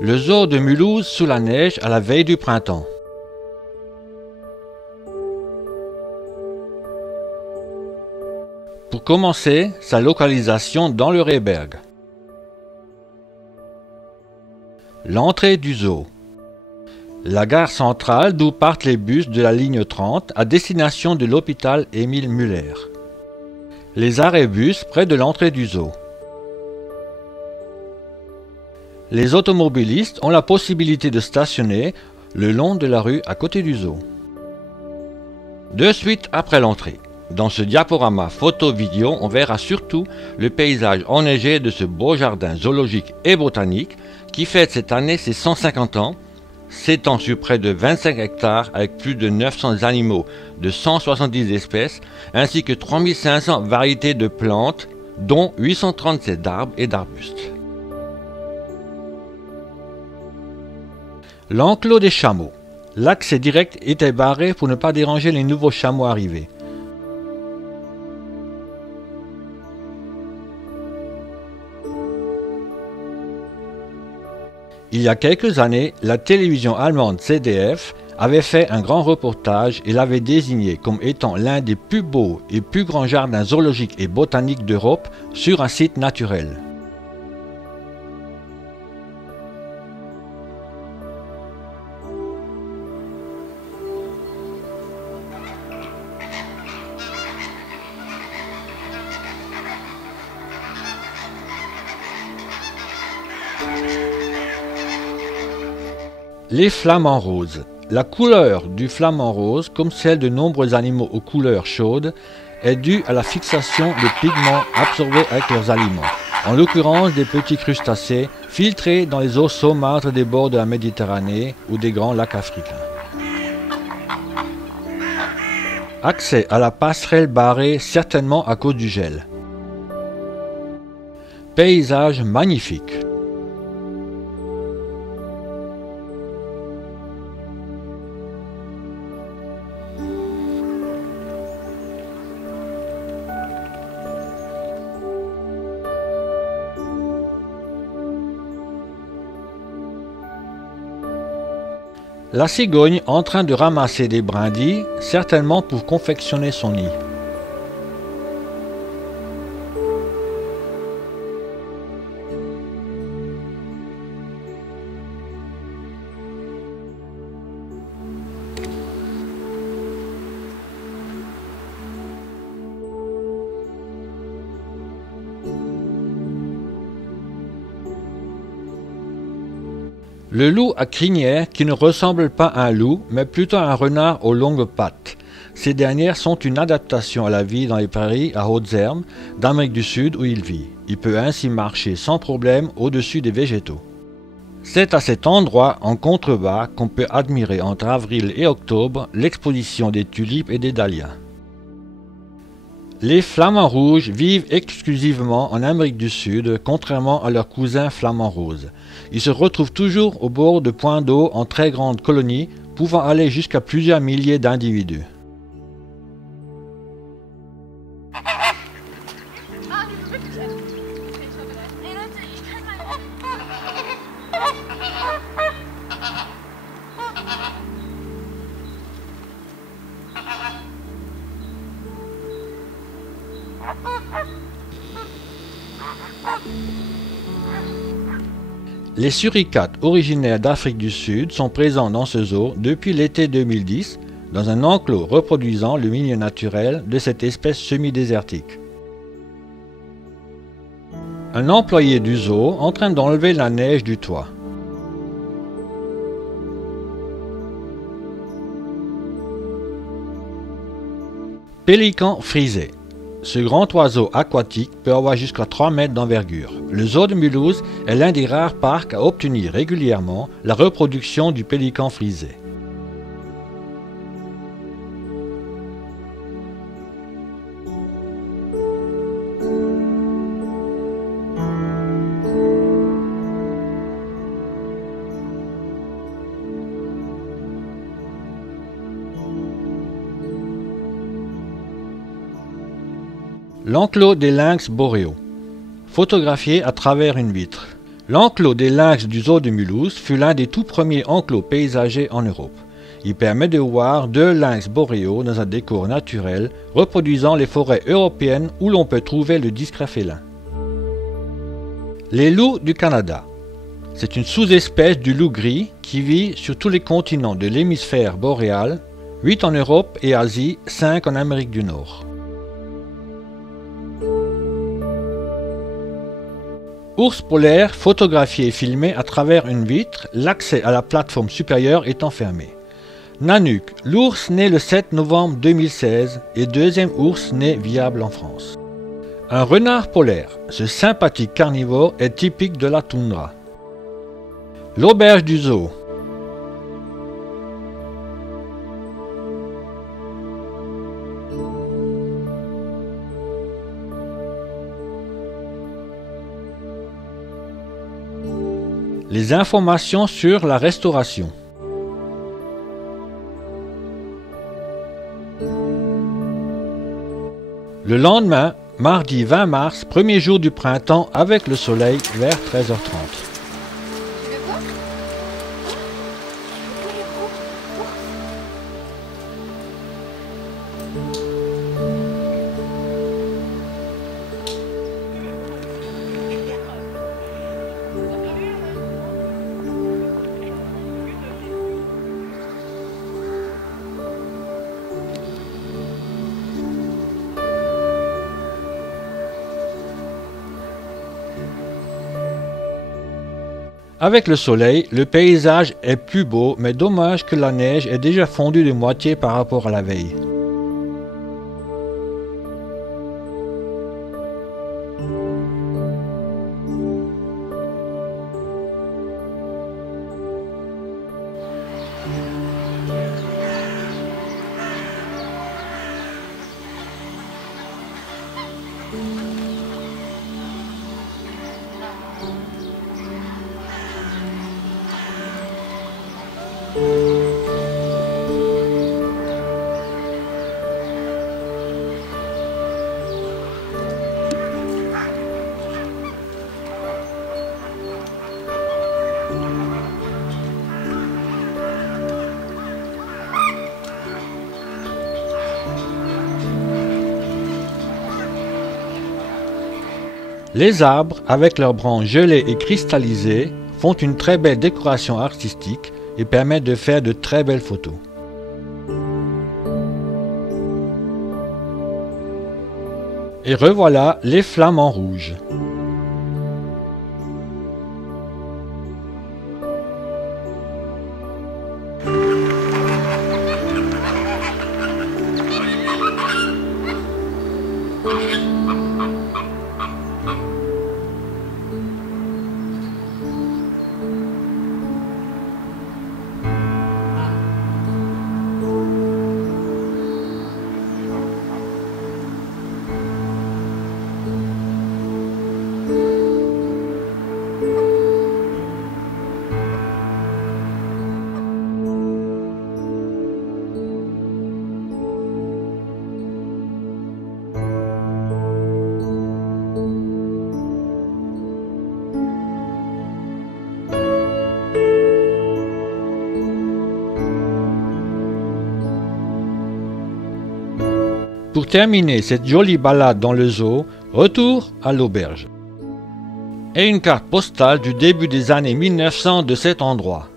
Le zoo de Mulhouse sous la neige à la veille du printemps. Pour commencer, sa localisation dans le Rehberg. L'entrée du zoo. La gare centrale d'où partent les bus de la ligne 30 à destination de l'hôpital Émile Muller. Les arrêts bus près de l'entrée du zoo. Les automobilistes ont la possibilité de stationner le long de la rue à côté du zoo. De suite après l'entrée. Dans ce diaporama photo-vidéo, on verra surtout le paysage enneigé de ce beau jardin zoologique et botanique qui fête cette année ses 150 ans, s'étend sur près de 25 hectares avec plus de 900 animaux de 170 espèces ainsi que 3500 variétés de plantes, dont 837 d'arbres et d'arbustes. L'enclos des chameaux. L'accès direct était barré pour ne pas déranger les nouveaux chameaux arrivés. Il y a quelques années, la télévision allemande ZDF avait fait un grand reportage et l'avait désigné comme étant l'un des plus beaux et plus grands jardins zoologiques et botaniques d'Europe sur un site naturel. Les flamants roses. La couleur du flamant rose, comme celle de nombreux animaux aux couleurs chaudes, est due à la fixation de pigments absorbés avec leurs aliments, en l'occurrence des petits crustacés filtrés dans les eaux saumâtres des bords de la Méditerranée ou des grands lacs africains. Accès à la passerelle barrée certainement à cause du gel. Paysage magnifique. La cigogne en train de ramasser des brindilles, certainement pour confectionner son nid. Le loup à crinière qui ne ressemble pas à un loup, mais plutôt à un renard aux longues pattes. Ces dernières sont une adaptation à la vie dans les prairies à hautes herbes d'Amérique du Sud où il vit. Il peut ainsi marcher sans problème au-dessus des végétaux. C'est à cet endroit, en contrebas, qu'on peut admirer entre avril et octobre l'exposition des tulipes et des dahlias. Les flamants rouges vivent exclusivement en Amérique du Sud, contrairement à leurs cousins flamants roses. Ils se retrouvent toujours au bord de points d'eau en très grandes colonies, pouvant aller jusqu'à plusieurs milliers d'individus. Les suricates originaires d'Afrique du Sud sont présents dans ce zoo depuis l'été 2010 dans un enclos reproduisant le milieu naturel de cette espèce semi-désertique. Un employé du zoo en train d'enlever la neige du toit. Pélican frisé. Ce grand oiseau aquatique peut avoir jusqu'à 3 mètres d'envergure. Le zoo de Mulhouse est l'un des rares parcs à obtenir régulièrement la reproduction du pélican frisé. L'enclos des lynx boréaux, photographié à travers une vitre. L'enclos des lynx du zoo de Mulhouse fut l'un des tout premiers enclos paysagers en Europe. Il permet de voir 2 lynx boréaux dans un décor naturel, reproduisant les forêts européennes où l'on peut trouver le discret félin. Les loups du Canada. C'est une sous-espèce du loup gris qui vit sur tous les continents de l'hémisphère boréal, 8 en Europe et Asie, 5 en Amérique du Nord. Ours polaire photographié et filmé à travers une vitre, l'accès à la plateforme supérieure étant fermé. Nanook, l'ours né le 7 novembre 2016 et deuxième ours né viable en France. Un renard polaire, ce sympathique carnivore est typique de la toundra. L'auberge du zoo. Les informations sur la restauration. Le lendemain, mardi 20 mars, premier jour du printemps avec le soleil vers 13h30. Avec le soleil, le paysage est plus beau, mais dommage que la neige ait déjà fondu de moitié par rapport à la veille. Les arbres, avec leurs branches gelées et cristallisées, font une très belle décoration artistique et permettent de faire de très belles photos. Et revoilà les flamants rouges. Pour terminer cette jolie balade dans le zoo, retour à l'auberge. Et une carte postale du début des années 1900 de cet endroit.